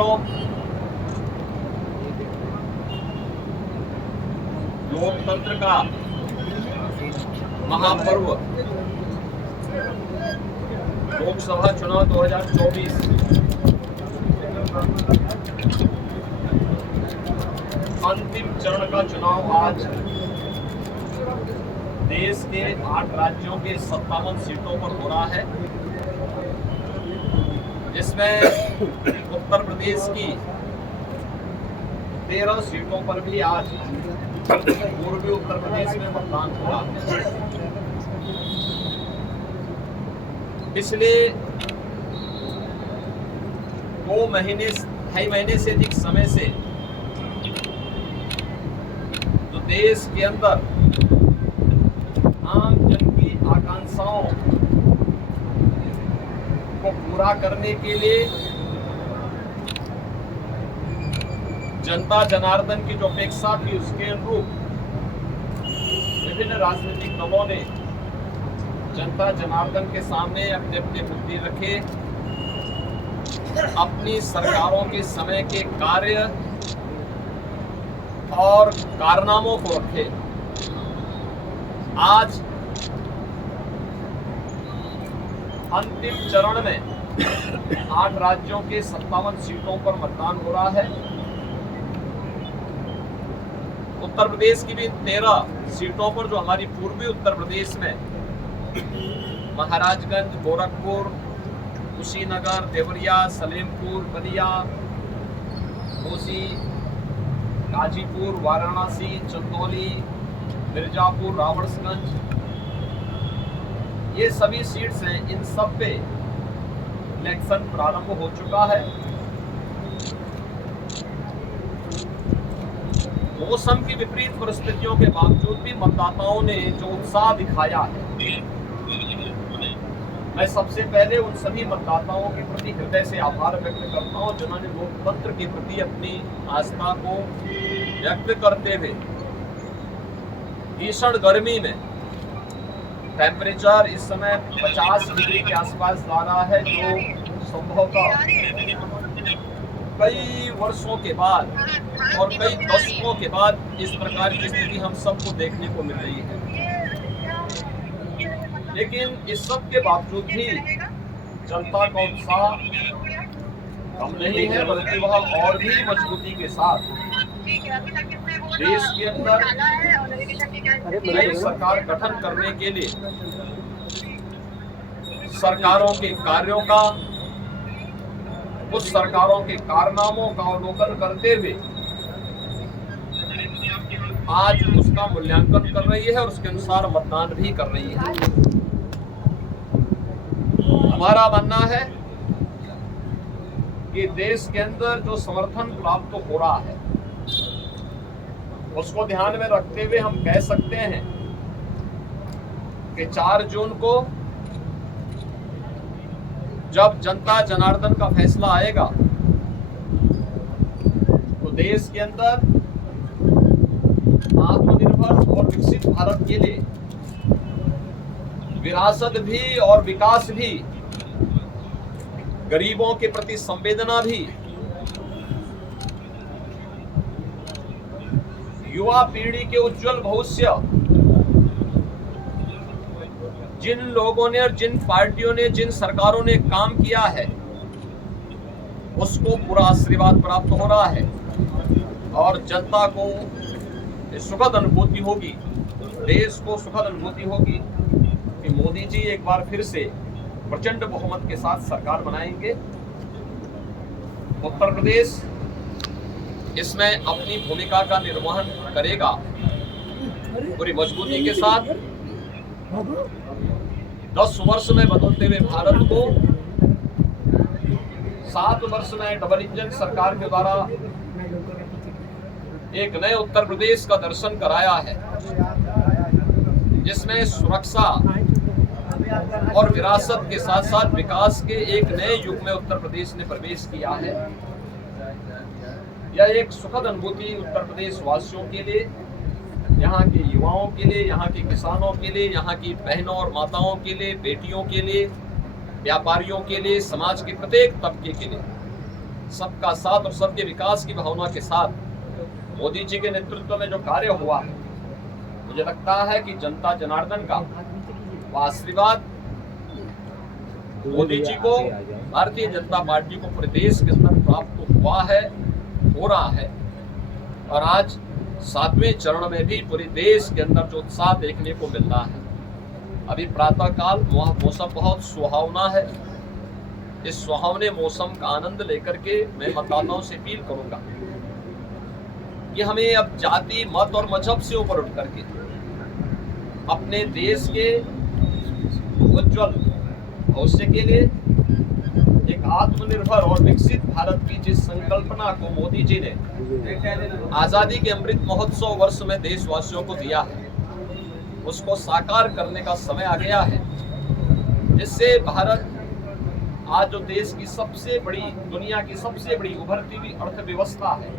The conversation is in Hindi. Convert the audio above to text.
मित्रों, लोकतंत्र का महापर्व लोकसभा चुनाव 2024 अंतिम चरण का चुनाव आज देश के 8 राज्यों के 57 सीटों पर हो रहा है, जिसमें उत्तर प्रदेश की 13 सीटों पर भी आज पूर्वी उत्तर प्रदेश में मतदान हो रहा है। पिछले 2.5 महीने से अधिक समय से जो देश के अंदर आम जन की आकांक्षाओं को पूरा करने के लिए जनता जनार्दन की जो अपेक्षा थी उसके अनुरूप विभिन्न राजनीतिक दलों ने जनता जनार्दन के सामने अपने अपने मुद्दे रखे, अपनी सरकारों के समय के कार्य और कारनामों को रखे। आज अंतिम चरण में 8 राज्यों के 57 सीटों पर मतदान हो रहा है। उत्तर प्रदेश की भी 13 सीटों पर, जो हमारी पूर्वी उत्तर प्रदेश में महाराजगंज, गोरखपुर, कुशीनगर, देवरिया, सलेमपुर, बलिया, घोसी, गाजीपुर, वाराणसी, चंदौली, मिर्जापुर, रावणसगंज, ये सभी सीट्स हैं। इन सब पे इलेक्शन प्रारंभ हो चुका है। मौसम की विपरीत परिस्थितियों के बावजूद भी मतदाताओं ने जो उत्साह दिखाया है, मैं सबसे पहले उन सभी मतदाताओं के प्रति हृदय से आभार व्यक्त करता हूं जिन्होंने लोकतंत्र के प्रति अपनी आस्था को व्यक्त करते हुए भीषण गर्मी में, टेम्परेचर इस समय 50 डिग्री के आसपास जा रहा है, जो संभवतः कई वर्षों के बाद और कई दशकों के बाद इस प्रकार की स्थिति हम सबको देखने को मिल रही है। लेकिन इस सब के बावजूद भी जनता का उत्साह कम नहीं है, बल्कि वह और भी मजबूती के साथ देश के अंदर नई सरकार गठन करने के लिए सरकारों के कार्यों का, उस सरकारों के कारनामों का अवलोकन करते हुए आज उसका मूल्यांकन कर रही है और उसके अनुसार मतदान भी कर रही है। हमारा मानना है कि देश के अंदर जो समर्थन प्राप्त हो रहा है उसको ध्यान में रखते हुए हम कह सकते हैं कि 4 जून को जब जनता जनार्दन का फैसला आएगा तो देश के अंदर आत्मनिर्भर और विकसित भारत के लिए विरासत भी और विकास भी, गरीबों के प्रति संवेदना भी, युवा पीढ़ी के उज्जवल भविष्य, जिन लोगों ने और जिन पार्टियों ने, जिन सरकारों ने काम किया है उसको पूरा आशीर्वाद प्राप्त हो रहा है और जनता को सुखद अनुभूति होगी, देश को सुखद अनुभूति होगी कि मोदी जी एक बार फिर से प्रचंड बहुमत के साथ सरकार बनाएंगे। उत्तर प्रदेश इसमें अपनी भूमिका का निर्वहन करेगा पूरी मजबूती के साथ। 10 वर्ष में बदलते हुए भारत को 7 वर्ष में डबल इंजन सरकार के द्वारा एक नए उत्तर प्रदेश का दर्शन कराया है, जिसमें सुरक्षा और विरासत के साथ साथ विकास के एक नए युग में उत्तर प्रदेश ने प्रवेश किया है। यह एक सुखद अनुभूति उत्तर प्रदेश वासियों के लिए, यहाँ के युवाओं के लिए, यहाँ के किसानों के लिए, यहाँ की बहनों और माताओं के लिए, बेटियों के लिए, व्यापारियों के लिए, समाज के प्रत्येक तबके के लिए सबका साथ और सबके विकास की भावना के साथ मोदी जी के नेतृत्व में जो कार्य हुआ है, मुझे लगता है कि जनता जनार्दन का आशीर्वाद मोदी जी को, भारतीय जनता पार्टी को पूरे देश के अंदर प्राप्त हुआ है, हो रहा है। और आज 7वें चरण में भी पूरे देश के अंदर जो उत्साह देखने को मिल रहा है। अभी प्रातः काल वह मौसम बहुत सुहावना है। इस सुहावने मौसम का आनंद लेकर के मैं मतदाताओं से अपील करूंगा कि हमें अब जाति, मत और मजहब से ऊपर उठ करके अपने देश के उज्जवल भविष्य के लिए एक आत्मनिर्भर और विकसित भारत की जिस संकल्पना को मोदी जी ने आजादी के अमृत महोत्सव वर्ष में देशवासियों को दिया है, उसको साकार करने का समय आ गया है, जिससे भारत आज जो देश की सबसे बड़ी, दुनिया की सबसे बड़ी उभरती हुई अर्थव्यवस्था है,